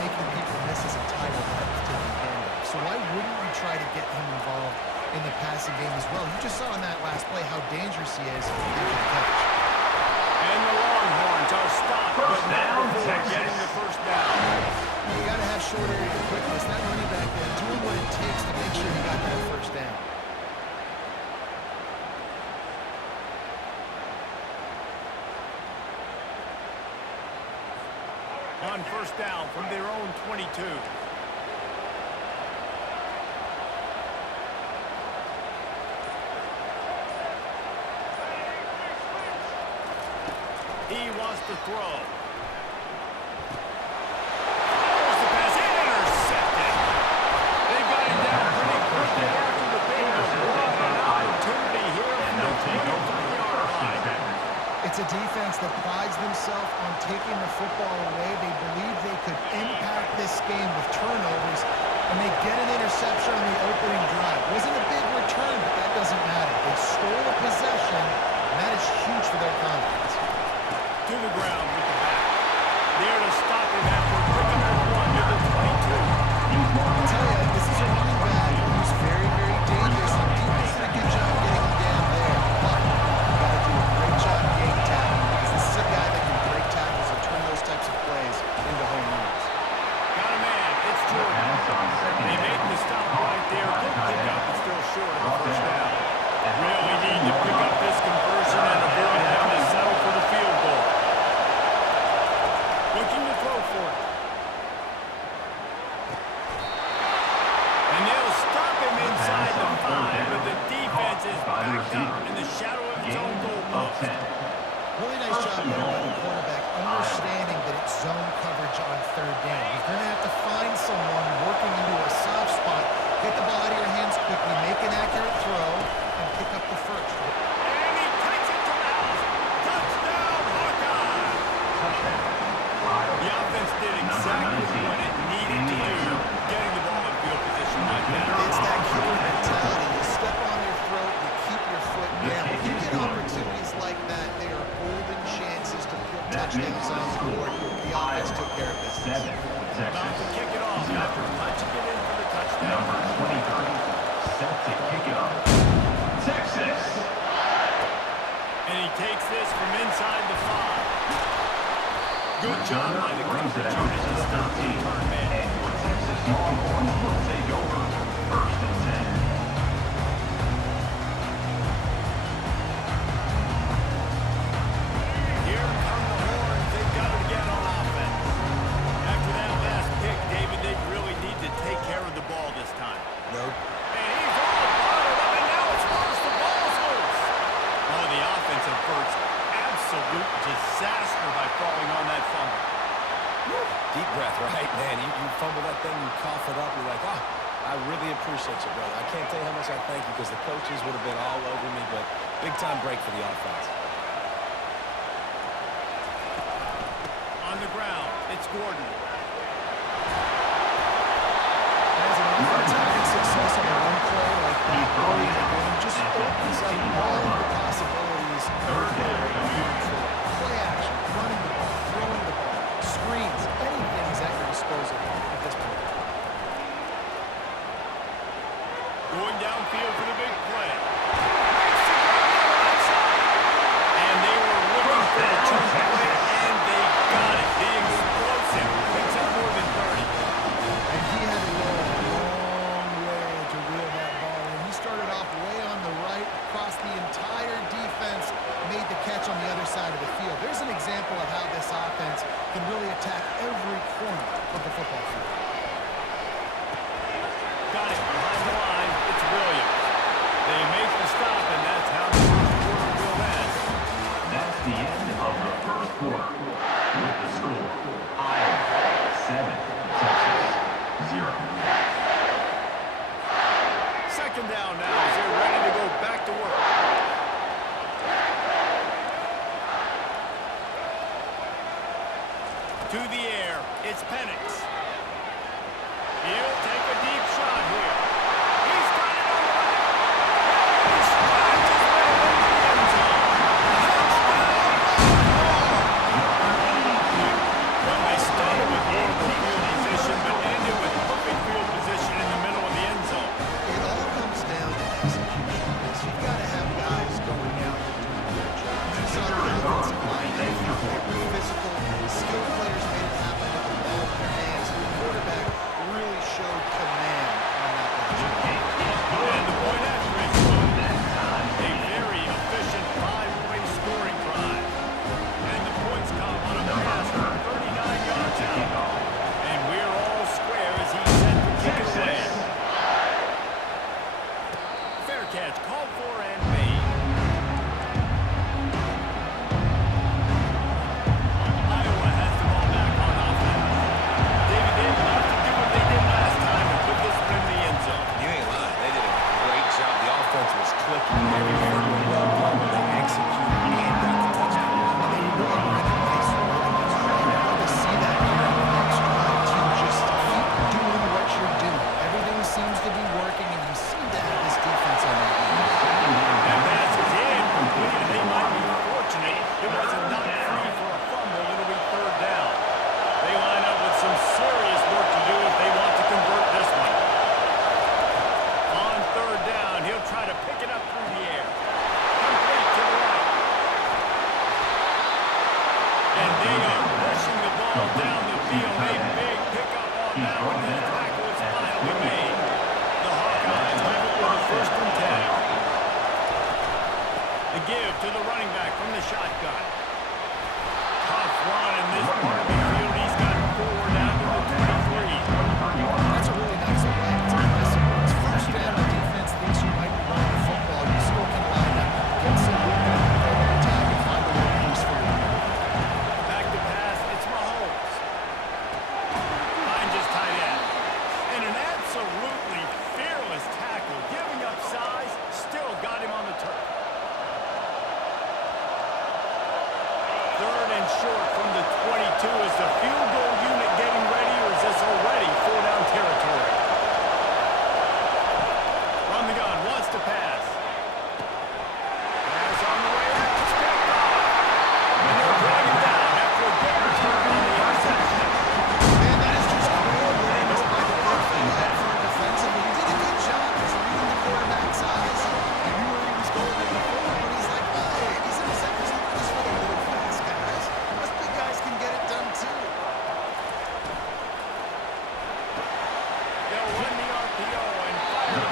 making people miss his entire life taking handoffs. So why wouldn't you try to get him involved in the passing game as well? You just saw in that last play how dangerous he is after the catch. And the Longhorns are stopped, but not before getting the first down. You got to have short area quickness. That running back there doing what it takes to make sure he got that first down. On first down from their own 22. He wants to throw. There's the pass, intercepted. They got him down pretty quickly after the Bengals. What an opportunity here from the 23-yard line. It's a defense that prides themselves on taking the football away. They believe they could impact this game with turnovers, and they get an interception on the opening drive. Wasn't a big return, but that doesn't matter. They stole a possession, and that is huge for their confidence. To the ground with the back. There to stop him after picking up one to the 22. I'll tell you, this is a running back who's very, very dangerous. The defense did a good job getting him down there, but you got to do a great job game tackling, because this is a guy that can break tackles and turn those types of plays into home runs. Got a man. It's Jordan. They made the stop right there. Good pickup, but still short of the first down. Really need to pick up this conversion and avoid having to settle for the field goal. Looking to throw for it. And they'll stop him inside the 5, but the defense is backed up in the shadow of its own goal post. Really nice job there by the quarterback, understanding that it's zone coverage on third down. You're going to have to find someone working into a soft spot, get the ball out of your hands quickly, make an accurate throw, and pick up the first. And he takes it to the house. Touchdown, Hawkeye! The offense did exactly what it needed to do, getting the ball in field position like that. It's that killer mentality. You step on their throat, you keep your foot down. When you get opportunities like that, they are golden chances to put touchdowns on the board. The offense took care of business. About to kick it off after punching it in for the touchdown. Number 23, set to kick it off. Texas. And he takes this from inside the 5. Good job by the coverage unit to stop the return man. And your Texas Longhorns will take over first and 10. Here come the Horns. They've got it again on offense. After that last pick, David, they really need to take care of the ball this time. Nope. And he's all bottled up, and now it's loose. The ball's loose. Oh, the offense averts absolute disaster by falling on that fumble. Deep breath, right, man? You fumble that thing, you cough it up, you're like, oh, I really appreciate you, brother. I can't tell you how much I thank you, because the coaches would have been all over me, but big-time break for the offense. On the ground, it's Gordon. As an offense, having success on a run play like that early in the game just opens up all of the possibilities of play action, running the ball, throwing the ball, screens, anything is at your disposal at this point. Going downfield for the big play. And they were looking for a chunk play, and they got it. The explosive picks up more than 30. And he had to go a long way to reel that ball in. He started off way on the right, across the entire defense, made the catch on the other side of the field. There's an example of how this offense can really attack every corner of the football field. Got it behind the line. It's Williams. and the tackle is finally made. The Hawkeyes have it with a 1st and 10. The give to the running back from the shotgun. Tough run in this part of the field. He's got 4 down to the 23. That's a really nice play. It's impressive. It's first down. The defense thinks you might be running the football. You still can line up, get some movement, go to attack, and find a way to use for you. Back to pass. It's Mahomes. Finds his tight end. And an absolutely fearless tackle. Giving up size. Still got him on the turf. 3rd and short from the 22. Is the field goal unit getting ready, or is this already 4-down territory? From the gun, wants to pass. Pass on the way out. It's picked off. And they'll drag him down after a good return on the interception. Man, that is just cool. Winning is like a good thing for defensively. He did a good job just reading the quarterback's eyes. He knew where he was going in the forward, but he's like, hey, these interceptors look just for the little fast guys. Us big guys can get it done too. They'll run the RPO and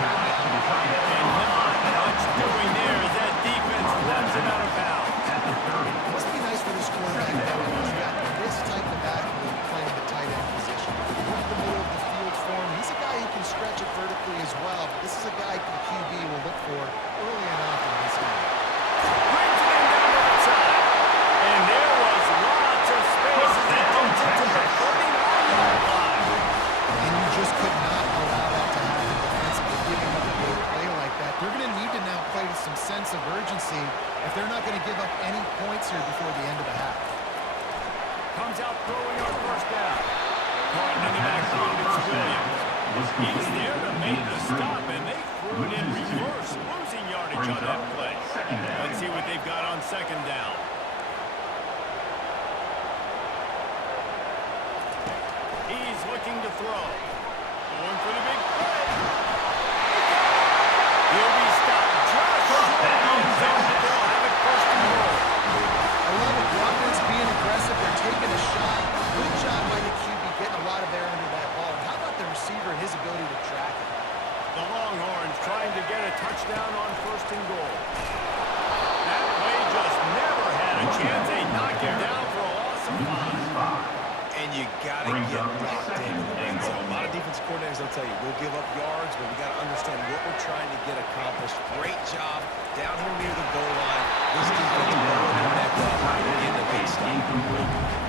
fire to the right. And not much doing there as that defense runs him out of bounds. Must be nice for this quarterback though. He's got this type of athlete playing the tight end position. Work the middle of the field for him. He's a guy who can stretch it vertically as well. But this is a guy the QB will look for early and often in this game. Brings it in down the right side. And there was lots of space as it gets into the 39-yard line. And you just could not allow that to happen defensively, giving up a big play like that. They're going to need to now play with some sense of urgency if they're not going to give up any points here before the end of the half. Comes out throwing on 1st down. Caught in the backfield, it's Williams. He's there to make the stop, and they threw it in reverse, losing yardage on that play. Let's see what they've got on 2nd down. He's looking to throw. Going for the big play. He'll be stopped just short of the end zone. They'll have it 1st and goal. I love it. The offense being aggressive. They're taking a shot. Good job by the QB getting a lot of air under that ball. And how about the receiver and his ability to track it? The Longhorns trying to get a touchdown on 1st and goal. That play just never had a chance. They knock him down for a loss of 5. And you got to get locked in the red zone. A lot of defensive coordinators will tell you, we'll give up yards, but we got to understand what we're trying to get accomplished. Great job down here near the goal line. This defense blowing the neck up in the big stop.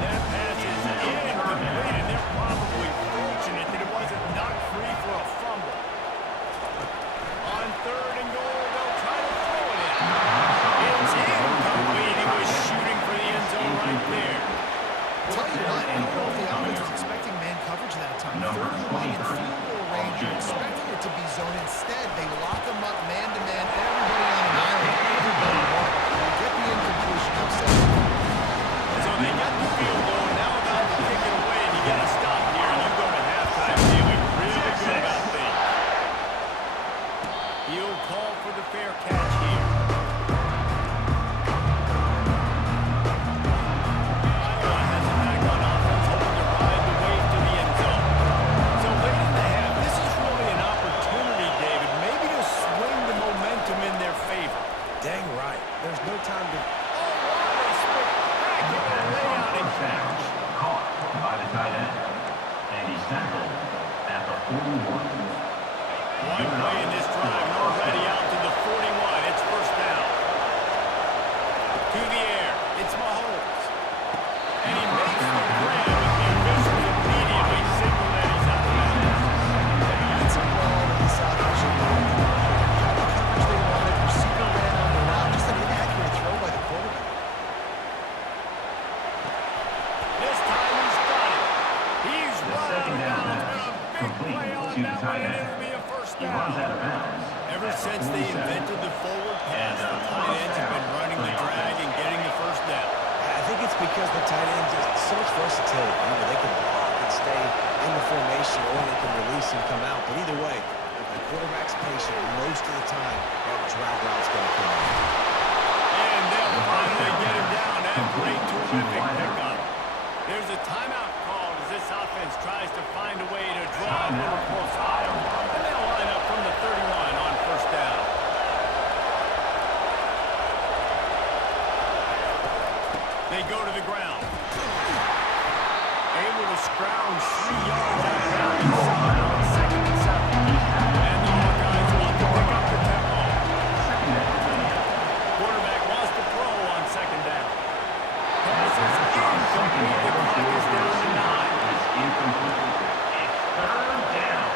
That pass is incomplete, and they're probably fortunate that it wasn't knocked free for a fumble. On 3rd and goal, they'll try to throw it in. It's incomplete. He was shooting for the end zone right there. Tell you what, I don't know if the offense was expecting man coverage that time. 3rd and long in field goal range. You're expecting it to be zone. Instead, they lock him up man-to-man. Everybody on an island. Everybody won. They get the incompletion upset. So they got the field goal. Now about to kick it away, and you got to stop here. And you go to halftime feeling really good about things. He'll call for the fair catch here. Dang right. There's no time to... Caught by the tight end. And he's tackled at the 41. One play in this drive, already out to the 41. It's 1st down. To the air. It's Mahomes. And he makes the grab, but the officials immediately signal that he's out of bounds. That's a ball that the Southern should be able to do. Got the coverage they wanted. Receiver ran on the route. Just an inaccurate throw by the quarterback. This time he's got it. He's right out of bounds, but a big play on that one, and it'll be a 1st He runs out down. of bounds. Ever since they invented the forward pass, the tight ends have been running the drag and getting the 1st down. I think it's because the tight ends have so much versatility. You know, they can block and stay in the formation, or they can release and come out. But either way, if the quarterback's patient, most of the time, that drag route's going to come out. And they'll finally get him down after a terrific pickup. There's a timeout called as this offense tries to find a way to draw they go to the ground. Able to scrounge 3 yards out of that inside on 2nd and 7. And the Hawkeyes want to pick up the tempo. Quarterback wants to throw on 2nd down. Passes incomplete. The clock is down to 9. It's incomplete. It's 3rd down.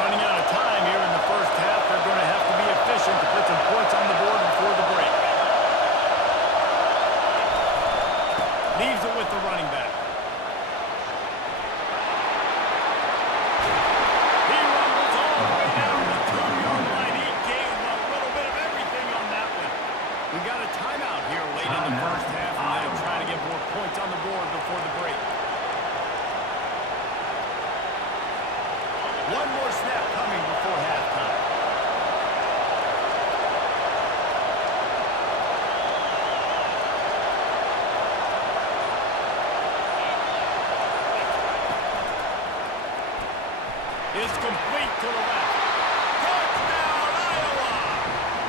Running out of time here in the first half. They're going to have to be efficient to put some points on the board before the break. Leaves it with the running back. He rumbles all the way down the 2-yard line. He gave a little bit of everything on that one. We got a timeout here late in the first half, and they're trying to get more points on the board before the break. One more snap coming before halftime. It's complete to the left. Touchdown, Iowa!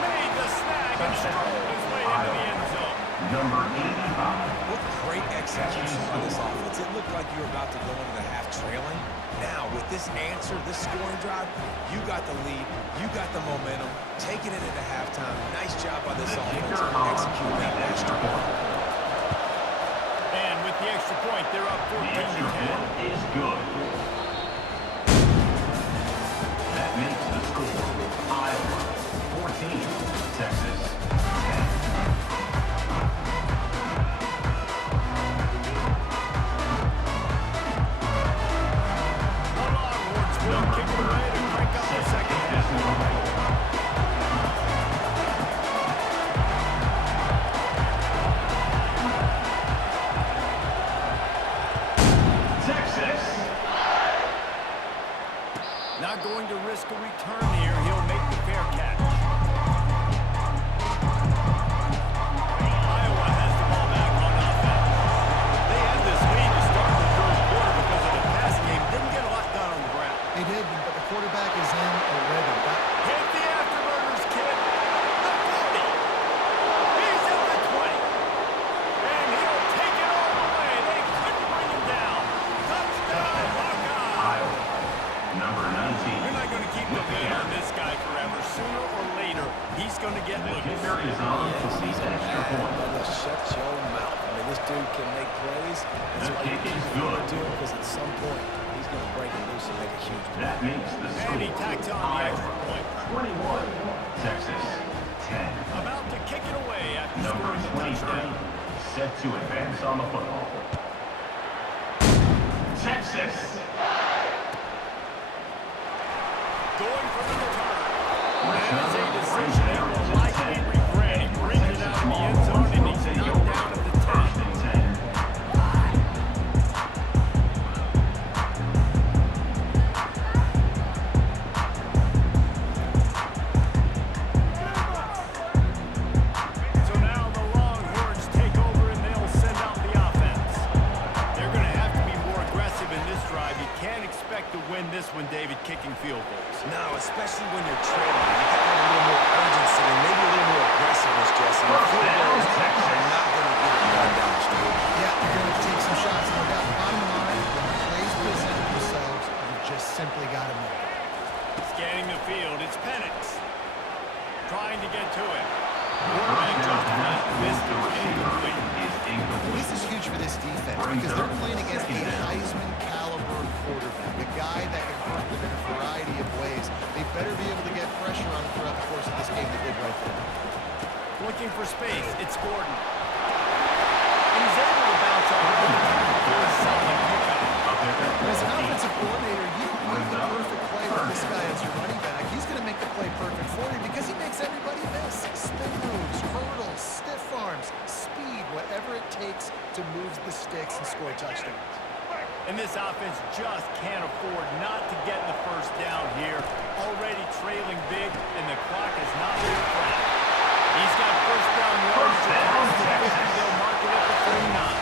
Made the snag and strolled his way into the end zone. Number 85. What great execution by this offense. It looked like you were about to go into the half trailing. Now, with this answer, this scoring drive, you got the lead, you got the momentum, taking it into halftime. Nice job by this offense executing that last drive. And with the extra point, they're up The 14 extra to 10. point is good. That makes the score Iowa 14, Texas 10. The Longhorns will kick it away to crank up the second half. Texas. Not going to risk a return here. He'll make the fair catch. Iowa has the ball back on offense. They had this lead to start the third quarter because of the passing game. Didn't get a lot done on the ground. They did, but the quarterback is in a rhythm. Hit the afterburners, kid. The 40. He's at the 20. And he'll take it all the way. They couldn't bring him down. Touchdown, Hawkeye. Iowa. Number 19. You're not going to keep the lid on this guy forever. Sooner or later, he's going to get The loose. kicker is on for the extra point. Shut your mouth. I mean, this dude can make plays. That's The why you kick keep is him good. to him, because at some point, he's going to break it loose and make a huge play. That makes the score And he tacks on the extra point. 21, Texas 10. About to kick it away after Number scoring the 23, touchdown. set to advance on the football. Texas. Going for the return. That Return. is a decision he will likely regret. He brings it out of the end zone and he's knocked down at the 10. First and 10. So now the Longhorns take over and they'll send out the offense. They're going to have to be more aggressive in this drive. You can't expect to win this one, David, kicking field goals. No, especially when you're trailing. You got to have a little more urgency and maybe a little more aggressiveness, Jesse. The field goals are not going to get it done down the street. Yeah, you're going to take some shots, no doubt. Bottom line, when the plays present themselves, you just simply got to make it. Scanning the field, it's Penix. Trying to get to it. Quarterback just missed it. Incomplete. Is incomplete. This is huge for this defense because they're playing against a Heisman caliber quarterback, a guy that can hurt them in a variety of ways. They better be able to get pressure on him throughout the course of this game. They did right there. Looking for space, it's Gordon. And he's able to bounce off the time for a solid pickup. As an offensive coordinator, you want the perfect play with this guy as your running back. He's going to make the play perfect for you because he makes everybody miss. Spin moves, hurdles, stiff arms, speed, whatever it takes to move the sticks and score touchdowns. And this offense just can't afford not to get the first down here. Already trailing big, and the clock is not moving flat. He's got first down yards. First down, Texas. They'll mark it at the 49.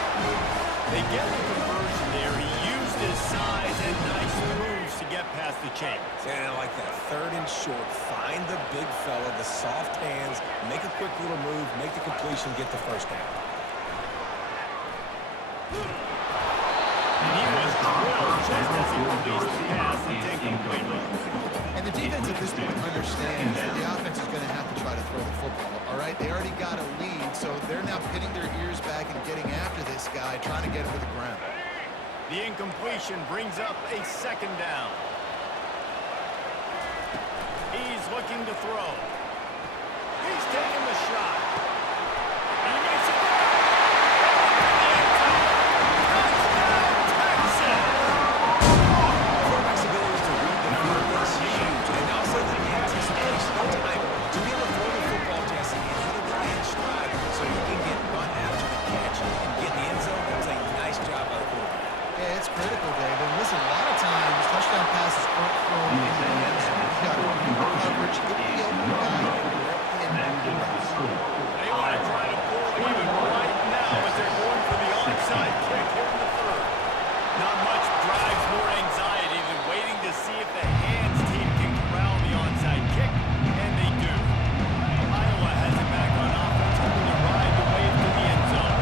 They get the conversion there. He used his size and nice moves to get past the chains. And I like that. Third and short. Find the big fella, the soft hands, make a quick little move, make the completion, get the first down. And he was drilled just as he released the pass and take completely. And the defense at this point understands that the offense is going to have to try to throw the football, all right? They already got a lead, so they're now pitting their ears back and getting after this guy, trying to get him to the ground. The incompletion brings up a second down. He's looking to throw. He's taking the shot. He makes it down. Touchdown, Texas! Quarterback's ability to read the field is huge, and also the anticipation of time to be able to throw the football, Jesse, and hit it right in stride so you can get run after the catch and get in the end zone. That was a nice job by the quarterback. Yeah, it's critical, Dave. And listen, a lot of times, touchdown passes aren't thrown in the end zone. You got to read the coverage, hit the open guy, and directly into the score. They want to try to pull even right now as they're going for the onside kick here in the third. Not much drives more anxiety than waiting to see if the hands team can corral the onside kick, and they do. Iowa has it back on offense, hoping to ride the wave to the end zone.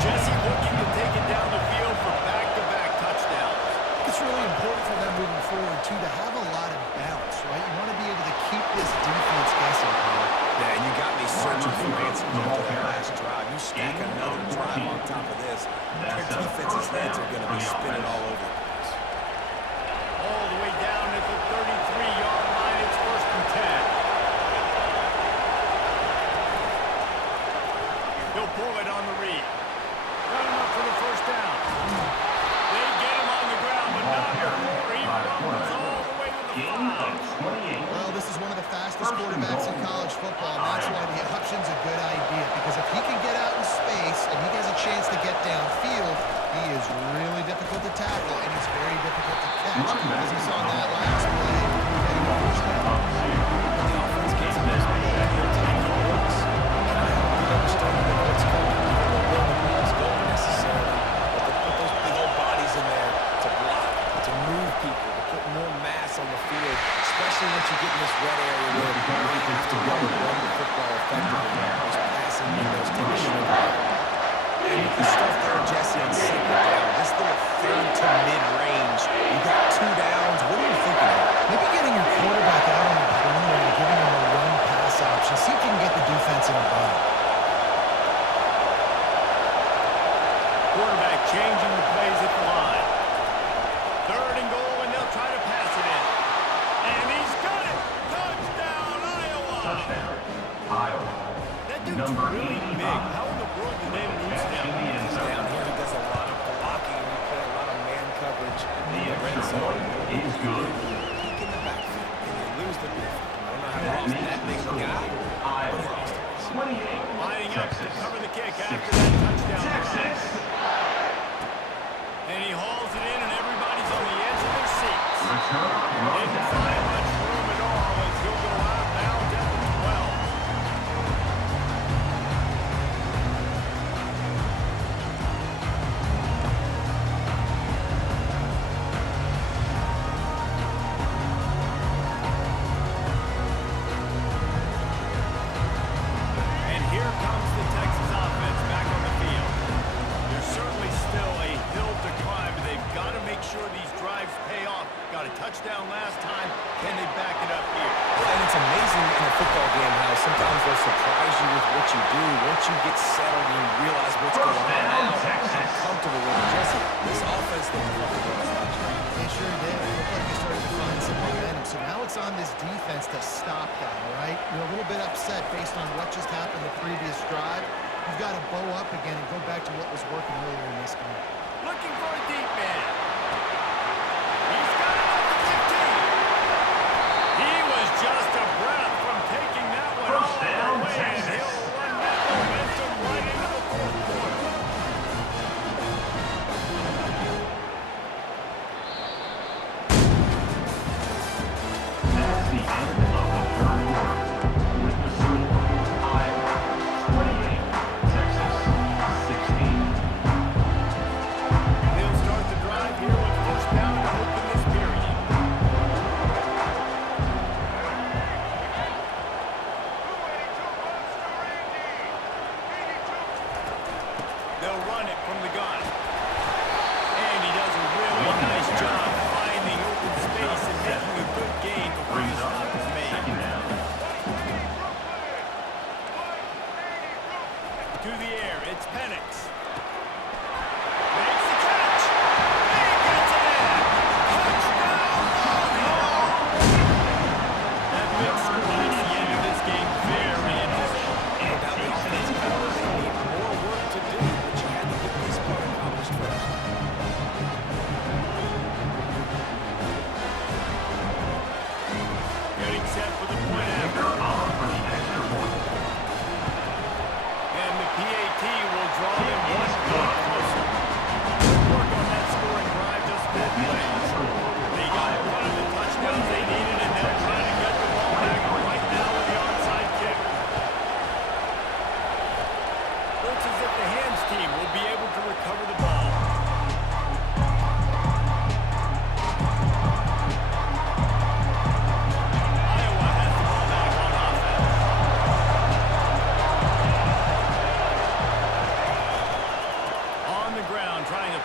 Jesse looking to take it down the field for back-to-back touchdowns. It's really important for them moving forward, too, to have a lot of balance, right? You want to be able to keep this defense guessing, Paul. Yeah, and you got me searching for answers after that last drive. You stack another drive on top of this, their defense's heads are going to be spinning all over the place. All the way down at the 33-yard line, it's 1st and 10. He'll pull it on the read. Got him up for the first down. They get him on the ground, but not before he rumbles all the way to the 5. Well, this is one of the fastest quarterbacks in college football, and that's why the option's a good idea. Because if he can get out in space and he has a chance to get downfield, he is really difficult to tackle, and he's very difficult to catch. As we saw in that last play, getting the first down. The offense gets him those big looks. I understand that what's coming. They don't build the pass goal necessarily, but they put those big old bodies in there to block, to move people, to put more mass on the field, especially once you get in this red area where you have to be able to run the football effectively. Those passing windows tend to shrink out. And with the stuff there, Jesse, on second down, this little third to mid-range, you got 2 downs. What are you thinking of? Maybe getting your quarterback out on the perimeter and giving him a run-pass option. See if you can get the defense in a bind. Quarterback changing the plays at the line. 3rd and goal, and they'll try to pass it in. And he's got it! Touchdown, Iowa! Touchdown, Iowa. That dude's really big. How in the world did they lose him? He's down here. He does a lot of blocking. He play a lot of man coverage. The extra point is good. Peek in the backfield, and they lose the defense. I don't know how they lost that big of a guy. Iowa, 28. Lining up to Texas, cover the kick 16. after that touchdown. Texas. And he hauls it in, and everybody's on the edge of their seats. Return Didn't find much room at all as he'll go out of bounds at the 12. And here comes the Texas offense back on the field. There's certainly still a hill to climb, but they've got to make sure these drives pay off. Got a touchdown last time. Can they back it up here? Well, and it's amazing in a football game how sometimes they'll surprise you with what you do. Once you get settled and you realize what's going on now, how comfortable with it. Jesse, this offense looked comfortable this last drive. They sure did. It looked like they started to find some momentum. So now it's on this defense to stop that, all right? You're a little bit upset based on what just happened the previous drive. You've got to bow up again and go back to what was working earlier in this game. Looking for a deep man. He's got it at the 15. He was just a breath from taking that one all First the down, way, and Texas. he'll run that momentum right into the 4th quarter. That's the end of the third quarter. With the score, Iowa 28, Texas 16.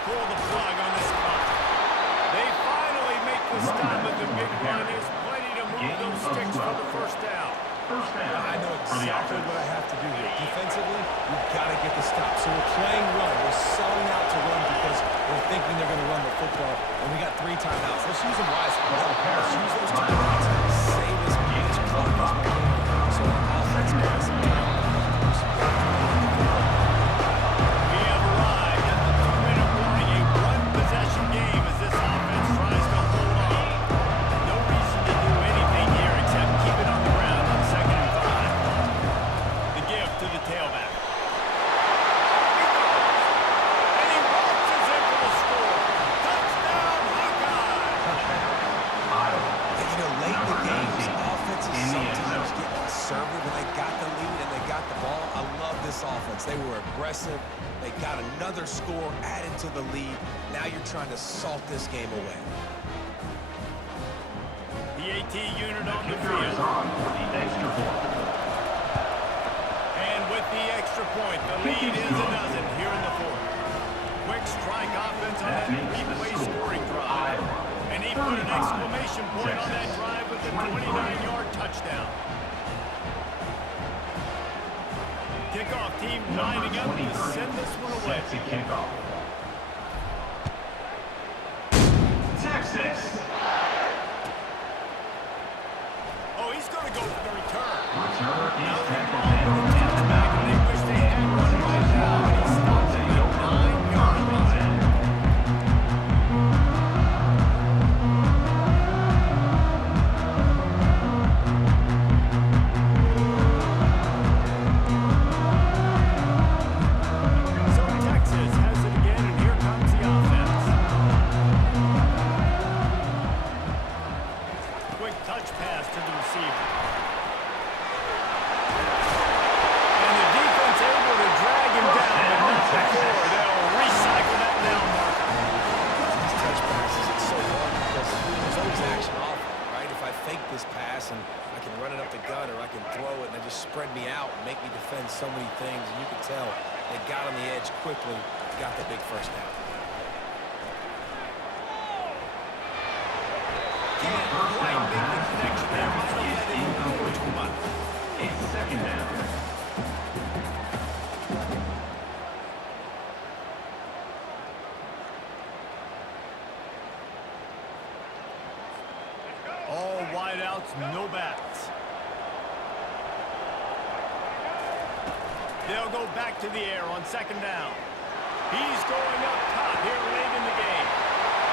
pull the plug on this clock. They finally make the stop, but the big run is plenty to move those sticks for the first down. I know exactly what I have to do here. Defensively, we've got to get the stop. So we're playing run. We're selling out to run because we're thinking they're going to run the football. And we got 3 timeouts. Let's use them wisely. Let's use those timeouts. Save as much clock as we can. So our offense gets down. We have arrived at the 2-minute warning. A one-possession game as this offense tries to hold on. No reason to do anything here except keep it on the ground on 2nd and 5. The give to the tailback. And he launches in for the score. Touchdown, Hawkeye! You know, late in the game, these offenses sometimes get conservative when they got the lead and they got the ball. I love this offense. They were aggressive. They got another score added to the lead. Now you're trying to salt this game away. The AT unit on the Kicker is field. on for the extra point. And with the extra point, the lead is a dozen here in the 4th. Quick strike offense on that replay scoring drive. And he put an exclamation point on that drive with a 29-yard touchdown. Kickoff team lining up to send this one away. Set to kickoff. Texas. Oh, he's going to go for the return. Returner is Now they're tackled all down over the at the back, and they wish they had one right now. He stops at the 9-yard line. So Texas has it again, and here comes the offense. Quick touch pass to the receiver. And the defense able to drag him down, but not before. They'll recycle that down marker. These touch passes, it's so hard because there's always action off, right? If I fake this pass and I can run it up the gut or I can throw it and they just spread me out and make me defend so many things, and you can tell they got on the edge quickly, got the big first down. Can't quite make the connection there. Might have let it go too much. It's 2nd down. All wideouts, no backs. They'll go back to the air on 2nd down. He's going up top here late in the game.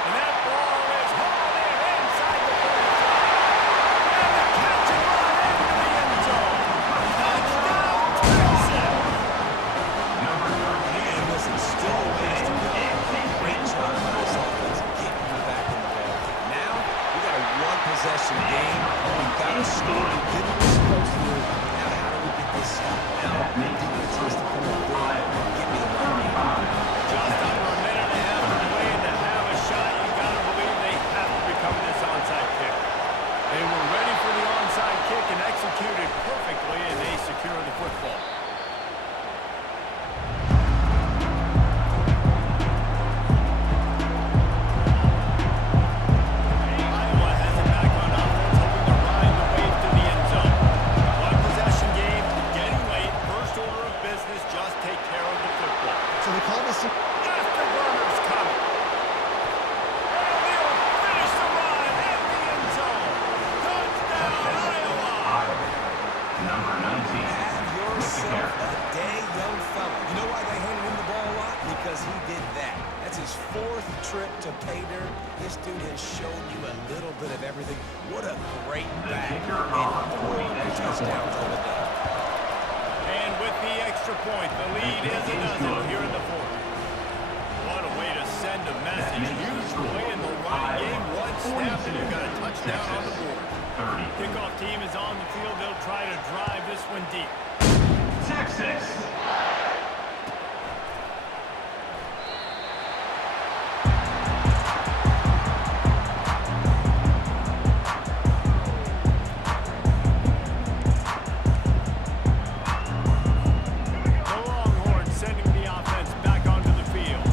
And that ball is hauled in inside the 45. And the catch and run into the end zone. Touchdown, Texas! And listen, still a ways to go. Great job by this offense getting you back in the ball. Now, we got a one-possession game. We've got a score. We did what we're supposed to do. Now, how do we get this stop? Now, the defense has to come up big and get me the right game. Just under a minute and a half to play, and to have a shot, you gotta believe they have to recover this onside kick. They were ready for the onside kick and executed perfectly, and they secure the football. Iowa has it back on offense, hoping to ride the wave to the end zone. One possession game, getting late, first order of business, just take care of the football. So they call this... Afterburners coming. And he'll finish the run at the end zone. Touchdown, Iowa. Number 19. Have yourself a day, young fella. You know why they handed him the ball a lot? Because he did that. That's his 4th trip to pay dirt. This dude has shown you a little bit of everything. What a great back. kicker on And for the 4 extra touchdowns on the day. And with the extra point, the lead is a dozen here in the 4th. What a way to send a message. Huge play in the running game. One snap and you've got a touchdown on the board. 30. Kickoff team is on the field. They'll try to drive this one deep. Texas. The Longhorns sending the offense back onto the field.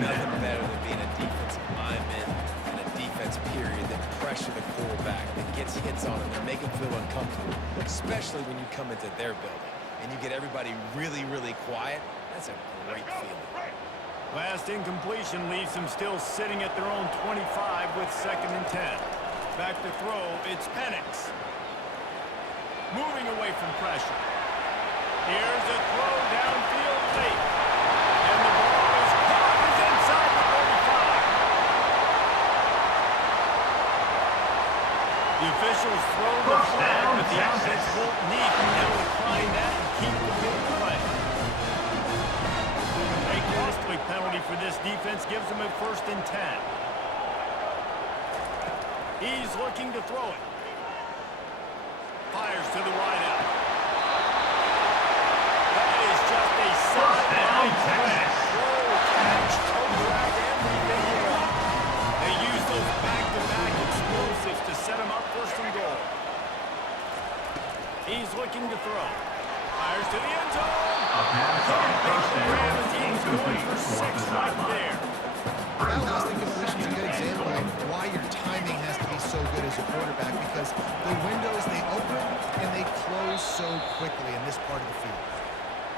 nothing better than being a defensive lineman and a defense period that pressure the quarterback, that gets hits on him, that make him feel uncomfortable, especially when you come into their building and you get everybody really, really quiet. That's a great feeling. Last incompletion leaves them still sitting at their own 25 with 2nd and 10. Back to throw, it's Penix. Moving away from pressure. Here's a throw downfield late. And the ball is caught. It's inside the 35. The officials throw the flag, but the offense won't need to now decline that and keep the big play. A costly penalty for this defense gives them a 1st and 10. He's looking to throw it. Fires to the wideout. That is just a sideline pass. Throw, catch, toe drag, everything you want. They use those back-to-back explosives to set him up 1st and goal. He's looking to throw. Fires to the end zone. Can't make the grab as he's going for 6 right there. That last incompletion is a good example of why your timing has to be so good as a quarterback, because the windows, they open and they close so quickly in this part of the field.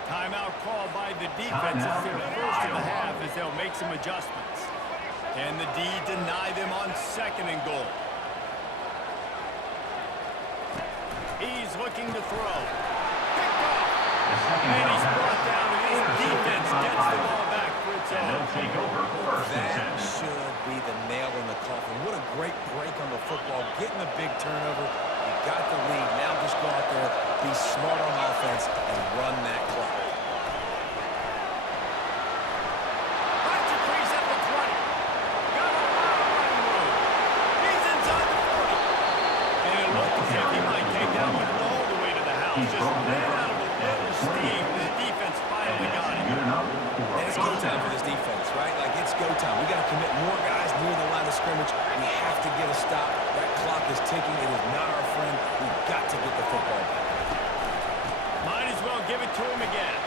Timeout called by the defense. It's their 1st of the half as they'll make some adjustments. Can the D deny them on 2nd and goal? He's looking to throw. Picked off. And he's brought down, and his defense gets the ball back for its own. That should be the nail in the coffin. What a great break on the football. Getting a big turnover. You got the lead. Now just go out there, be smart on offense, and run that clock. Finds a crease at the 20. Got a lot of running room. He's inside the 40. And it looked as if he might take that one all the way to the house. Just ran out of a little steam. The defense finally got him. And it's go time for this defense, right? Like, it's go time. We got to commit more guys near the line of scrimmage. We have to get a stop. That clock is ticking. It is not our friend. We've got to get the football back. Might as well give it to him again.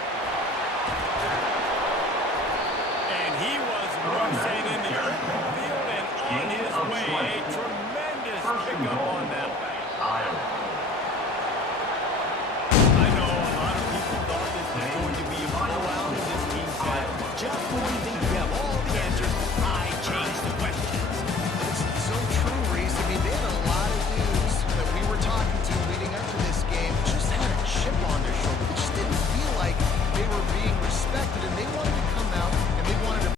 And he was racing in the open field and on his way. A tremendous pickup on that.